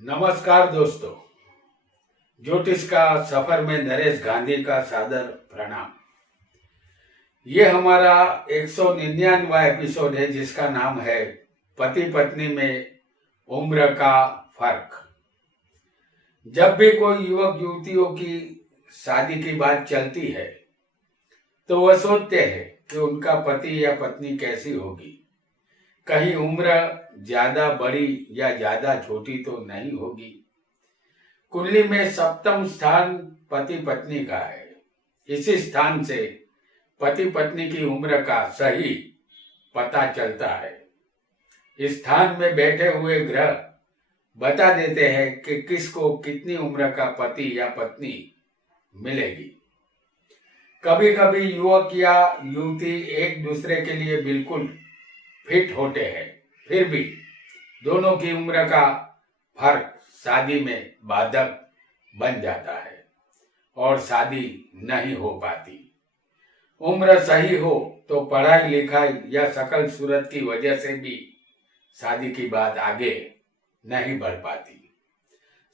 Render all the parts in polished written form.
नमस्कार दोस्तों, ज्योतिष का सफर में नरेश गांधी का सादर प्रणाम। ये हमारा 199वां एपिसोड है जिसका नाम है पति पत्नी में उम्र का फर्क। जब भी कोई युवक युवतियों की शादी की बात चलती है तो वह सोचते हैं कि उनका पति या पत्नी कैसी होगी, कहीं उम्र ज्यादा बड़ी या ज्यादा छोटी तो नहीं होगी। कुंडली में सप्तम स्थान पति पत्नी का है। इसी स्थान से पति पत्नी की उम्र का सही पता चलता है। इस स्थान में बैठे हुए ग्रह बता देते हैं कि किसको कितनी उम्र का पति या पत्नी मिलेगी। कभी कभी युवक या युवती एक दूसरे के लिए बिल्कुल फिट होते हैं, फिर भी दोनों की उम्र का फर्क शादी में बाधक बन जाता है और शादी नहीं हो पाती। उम्र सही हो तो पढ़ाई लिखाई या शकल सूरत की वजह से भी शादी की बात आगे नहीं बढ़ पाती।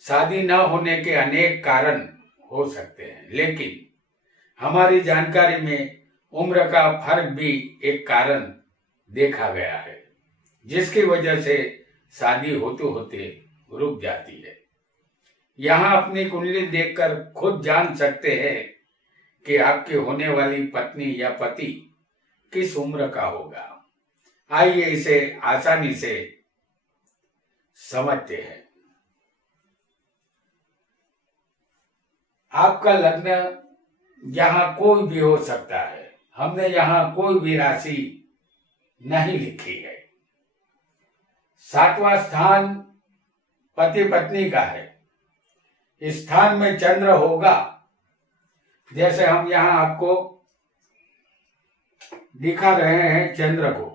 शादी न होने के अनेक कारण हो सकते हैं, लेकिन हमारी जानकारी में उम्र का फर्क भी एक कारण देखा गया है, जिसकी वजह से शादी होते होते रुक जाती है। यहाँ अपनी कुंडली देखकर खुद जान सकते हैं कि आपकी होने वाली पत्नी या पति किस उम्र का होगा। आइए इसे आसानी से समझते हैं। आपका लग्न यहाँ कोई भी हो सकता है। हमने यहाँ कोई भी राशि नहीं लिखी है। 7वां स्थान पति पत्नी का है। इस स्थान में चंद्र होगा, जैसे हम यहाँ आपको दिखा रहे हैं चंद्र को।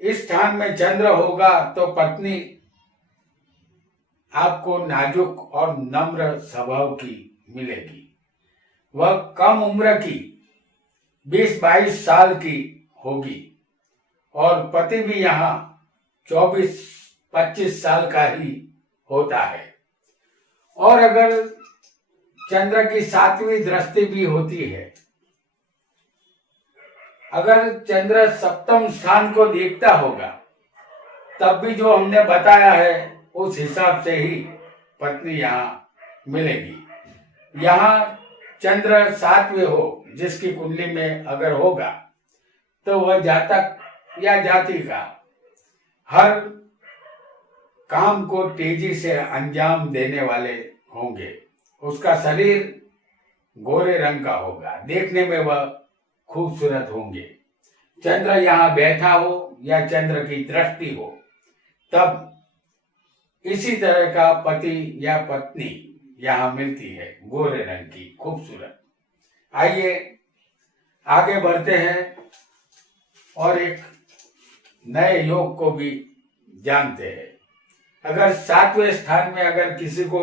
इस स्थान में चंद्र होगा तो पत्नी आपको नाजुक और नम्र स्वभाव की मिलेगी। वह कम उम्र की 20-22 साल की होगी और पति भी यहाँ 24-25 साल का ही होता है। और अगर चंद्र की 7वीं दृष्टि भी होती है, अगर चंद्र सप्तम स्थान को देखता होगा, तब भी जो हमने बताया है उस हिसाब से ही पत्नी यहाँ मिलेगी। यहाँ चंद्र 7वें हो जिसकी कुंडली में अगर होगा तो वह जातक या जाति का हर काम को तेजी से अंजाम देने वाले होंगे। उसका शरीर गोरे रंग का होगा, देखने में वह खूबसूरत होंगे। चंद्र यहाँ बैठा हो या चंद्र की दृष्टि हो, तब इसी तरह का पति या पत्नी यहाँ मिलती है, गोरे रंग की खूबसूरत। आइए आगे बढ़ते हैं और एक नए योग को भी जानते हैं। अगर 7वें स्थान में अगर किसी को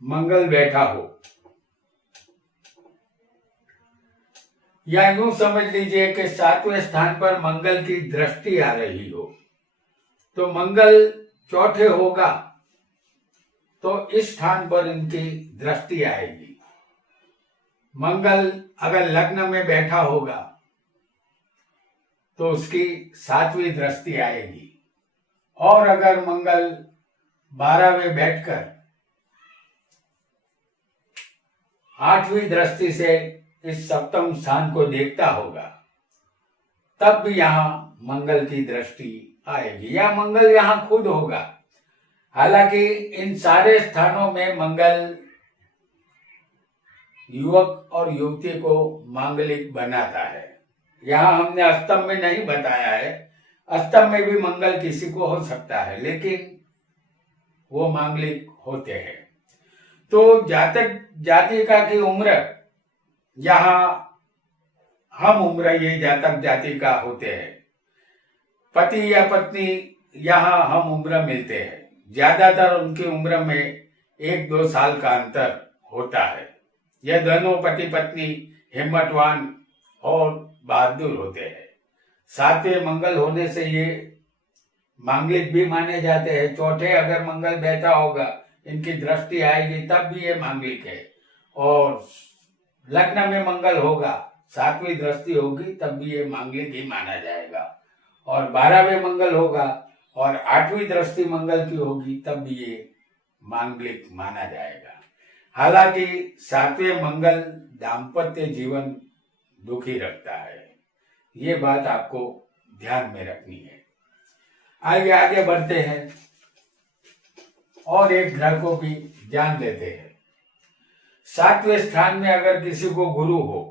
मंगल बैठा हो, या यूं समझ लीजिए कि 7वें स्थान पर मंगल की दृष्टि आ रही हो, तो मंगल चौथे होगा तो इस स्थान पर इनकी दृष्टि आएगी। मंगल अगर लग्न में बैठा होगा तो उसकी 7वीं दृष्टि आएगी। और अगर मंगल 12वें बैठकर 8वीं दृष्टि से इस सप्तम स्थान को देखता होगा, तब भी यहाँ मंगल की दृष्टि आएगी, या मंगल यहाँ खुद होगा। हालांकि इन सारे स्थानों में मंगल युवक और युवती को मांगलिक बनाता है। यहाँ हमने अष्टम में नहीं बताया है। अष्टम में भी मंगल किसी को हो सकता है, लेकिन वो मांगलिक होते हैं। तो जातक जातिका की उम्र यहाँ हम उम्र ये जातक जाति का होते हैं। पति या पत्नी यहाँ हम उम्र मिलते हैं। ज्यादातर उनकी उम्र में 1-2 साल का अंतर होता है। यह दोनों पति पत्नी हिम्मतवान और बहादुर होते हैं। 7वें मंगल होने से ये मांगलिक भी माने जाते हैं। चौथे अगर मंगल बैठा होगा, इनकी दृष्टि आएगी तब भी ये मांगलिक है। और लग्न में मंगल होगा, 7वीं दृष्टि होगी, तब भी ये मांगलिक ही माना जाएगा। और 12वें मंगल होगा और 8वीं दृष्टि मंगल की होगी, तब भी ये मांगलिक माना जाएगा। हालांकि 7वें मंगल दाम्पत्य जीवन दुखी रखता है, ये बात आपको ध्यान में रखनी है। आगे बढ़ते हैं और एक ग्रह को भी जान लेते हैं। 7वें स्थान में अगर किसी को गुरु हो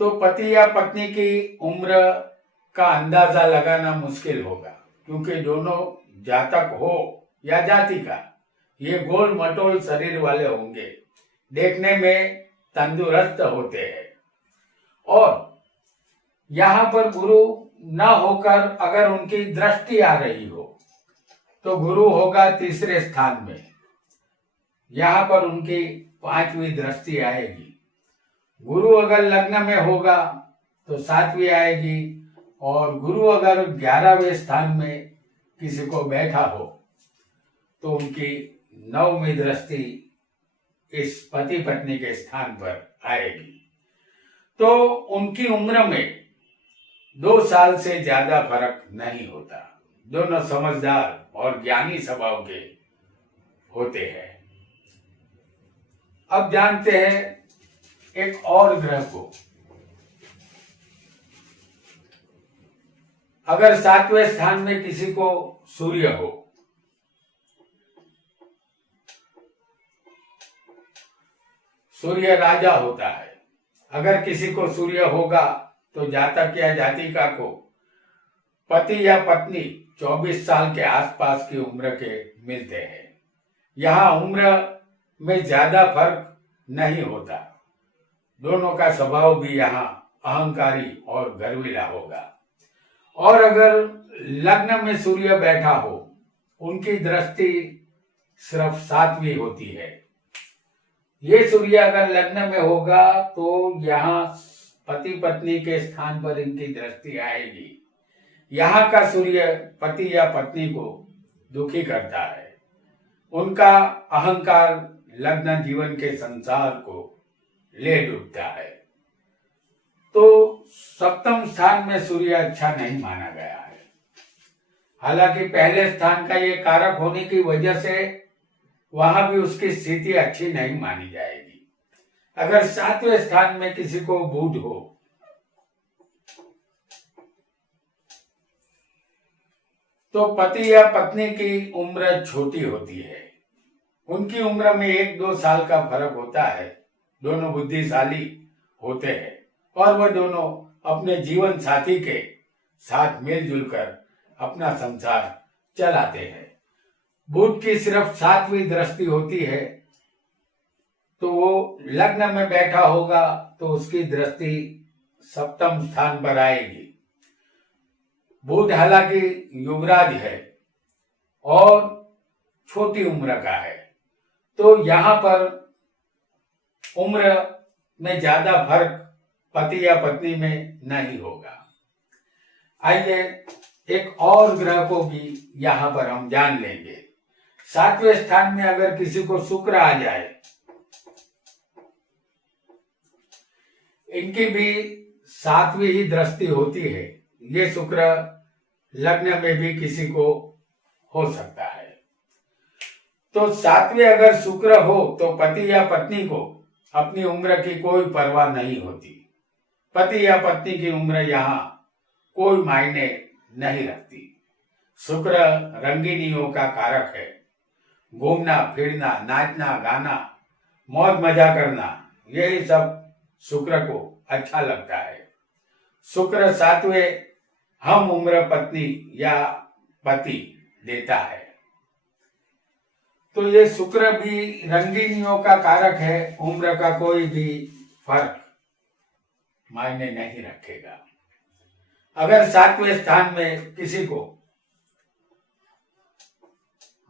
तो पति या पत्नी की उम्र का अंदाजा लगाना मुश्किल होगा, क्योंकि दोनों जातक हो या जाति का ये गोल मटोल शरीर वाले होंगे, देखने में तंदुरुस्त होते हैं। और यहाँ पर गुरु न होकर अगर उनकी दृष्टि आ रही हो तो गुरु होगा 3रे स्थान में, यहाँ पर उनकी 5वीं दृष्टि आएगी। गुरु अगर लग्न में होगा तो 7वीं आएगी, और गुरु अगर 11वें स्थान में किसी को बैठा हो तो उनकी 9वीं दृष्टि इस पति पत्नी के स्थान पर आएगी। तो उनकी उम्र में 2 साल से ज्यादा फर्क नहीं होता। दोनों समझदार और ज्ञानी स्वभाव के होते हैं। अब जानते हैं एक और ग्रह को। अगर 7वें स्थान में किसी को सूर्य हो, सूर्य राजा होता है। अगर किसी को सूर्य होगा तो जातक या जातिका को पति या पत्नी 24 साल के आसपास की उम्र के मिलते हैं। यहाँ उम्र में ज्यादा फर्क नहीं होता। दोनों का स्वभाव भी यहाँ अहंकारी और गर्विला होगा। और अगर लग्न में सूर्य बैठा हो, उनकी दृष्टि सिर्फ 7वीं होती है। ये सूर्य अगर लग्न में होगा तो यहाँ पति पत्नी के स्थान पर इनकी दृष्टि आएगी। यहाँ का सूर्य पति या पत्नी को दुखी करता है। उनका अहंकार लग्न जीवन के संसार को ले डूबता है। तो 7वें स्थान में सूर्य अच्छा नहीं माना गया है। हालांकि पहले स्थान का ये कारक होने की वजह से वहां भी उसकी स्थिति अच्छी नहीं मानी जाएगी। अगर 7वें स्थान में किसी को बुध हो तो पति या पत्नी की उम्र छोटी होती है। उनकी उम्र में 1-2 साल का फर्क होता है। दोनों बुद्धिशाली होते हैं और वह दोनों अपने जीवन साथी के साथ मिलजुल कर अपना संसार चलाते हैं। बुध की सिर्फ 7वीं दृष्टि होती है, तो वो लग्न में बैठा होगा तो उसकी दृष्टि 7वें स्थान पर आएगी। बुध हालांकि युवराज है और छोटी उम्र का है, तो यहाँ पर उम्र में ज्यादा फर्क पति या पत्नी में नहीं होगा। आइए एक और ग्रह को भी यहाँ पर हम जान लेंगे। 7वें स्थान में अगर किसी को शुक्र आ जाए, इनकी भी 7वीं ही दृष्टि होती है। ये शुक्र लग्न में भी किसी को हो सकता है। तो 7वें अगर शुक्र हो तो पति या पत्नी को अपनी उम्र की कोई परवाह नहीं होती। पति या पत्नी की उम्र यहाँ कोई मायने नहीं रखती। शुक्र रंगीनियों का कारक है। घूमना फिरना, नाचना गाना, मौज मजा करना, यही सब शुक्र को अच्छा लगता है। शुक्र 7वें हम उम्र पत्नी या पति देता है। तो ये शुक्र भी रंगीनियों का कारक है। उम्र का कोई भी फर्क मायने नहीं रखेगा। अगर 7वें स्थान में किसी को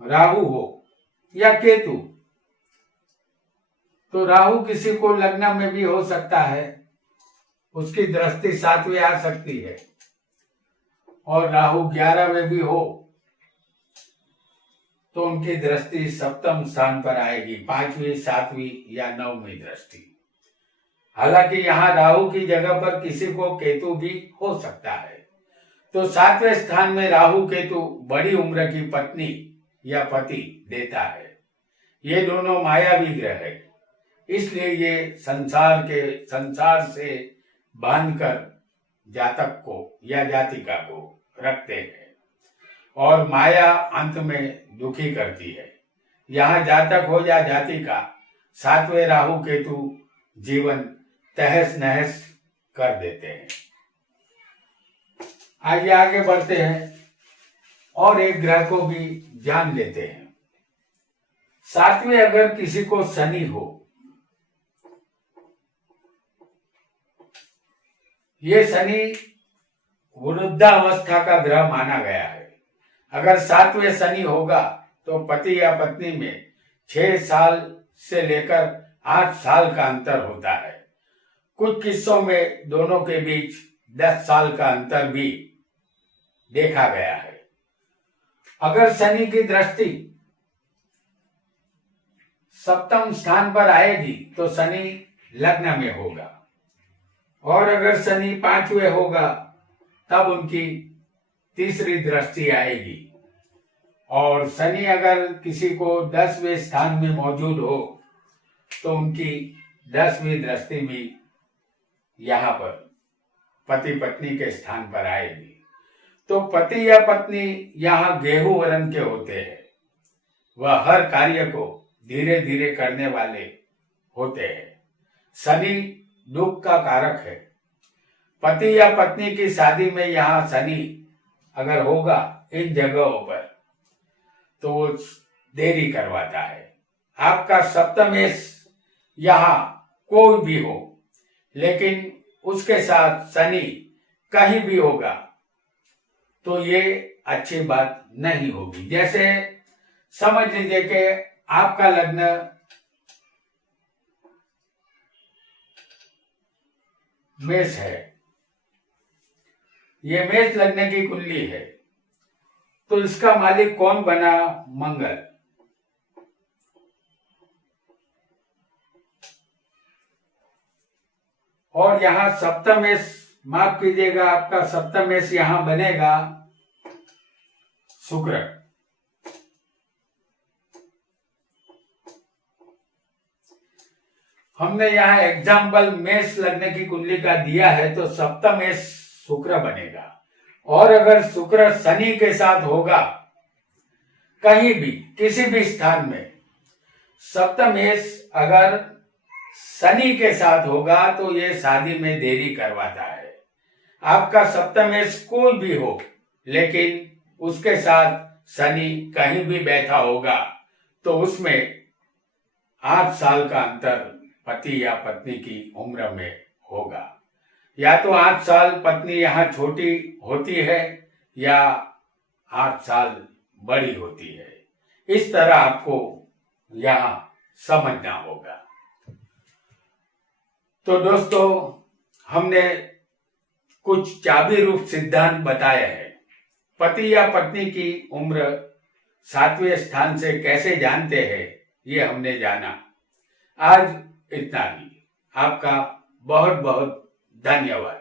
राहु हो या केतु, तो राहु किसी को लग्न में भी हो सकता है उसकी दृष्टि 7वें आ सकती है, और राहु 11 में भी हो तो उनकी दृष्टि सप्तम स्थान पर आएगी, 5वीं, 7वीं या 9वीं दृष्टि। हालांकि यहाँ राहु की जगह पर किसी को केतु भी हो सकता है। तो 7वें स्थान में राहु केतु बड़ी उम्र की पत्नी या पति देता है। ये दोनों मायावी ग्रह है, इसलिए ये संसार से बांधकर जातक को या जातिका को रखते हैं और माया अंत में दुखी करती है। यहाँ जातक हो या जातिका, 7वें राहु केतु जीवन तहस नहस कर देते हैं। आइए आगे बढ़ते हैं और एक ग्रह को भी जान लेते हैं। 7वें अगर किसी को शनि हो, ये शनि वृद्धावस्था का ग्रह माना गया है। अगर 7वें शनि होगा तो पति या पत्नी में 6 साल से लेकर 8 साल का अंतर होता है। कुछ किस्सों में दोनों के बीच 10 साल का अंतर भी देखा गया है। अगर शनि की दृष्टि सप्तम स्थान पर आएगी तो शनि लग्न में होगा, और अगर शनि 5वें होगा तब उनकी तीसरी दृष्टि आएगी। और शनि अगर किसी को 10वें स्थान में मौजूद हो तो उनकी 10वीं दृष्टि भी यहाँ पर पति पत्नी के स्थान पर आएगी। तो पति या पत्नी यहाँ गेहूं वर्ण के होते हैं। वह हर कार्य को धीरे धीरे करने वाले होते हैं। शनि दुख का कारक है। पति या पत्नी की शादी में यहाँ शनि अगर होगा इन जगहों पर तो वो देरी करवाता है। आपका सप्तमेश यहाँ कोई भी हो, लेकिन उसके साथ शनि कहीं भी होगा तो ये अच्छी बात नहीं होगी। जैसे समझ लीजिए कि आपका लग्न मेष है, ये मेष लग्न की कुंडली है, तो इसका मालिक कौन बना? मंगल। और यहां सप्तमेश, माफ कीजिएगा, आपका सप्तमेश यहां बनेगा शुक्र। हमने यहाँ एग्जाम्पल मेष लग्न की कुंडली का दिया है, तो सप्तमेश शुक्र बनेगा। और अगर शुक्र शनि के साथ होगा कहीं भी किसी भी स्थान में, सप्तमेश अगर शनि के साथ होगा तो ये शादी में देरी करवाता है। आपका सप्तमेश कोई भी हो, लेकिन उसके साथ शनि कहीं भी बैठा होगा तो उसमें 8 साल का अंतर पति या पत्नी की उम्र में होगा। या तो 8 साल पत्नी यहाँ छोटी होती है या 8 साल बड़ी होती है। इस तरह आपको यहाँ समझना होगा। तो दोस्तों, हमने कुछ चाबी रूप सिद्धांत बताए हैं। पति या पत्नी की उम्र 7वें स्थान से कैसे जानते हैं, ये हमने जाना। आज इतना ही। आपका बहुत बहुत धन्यवाद।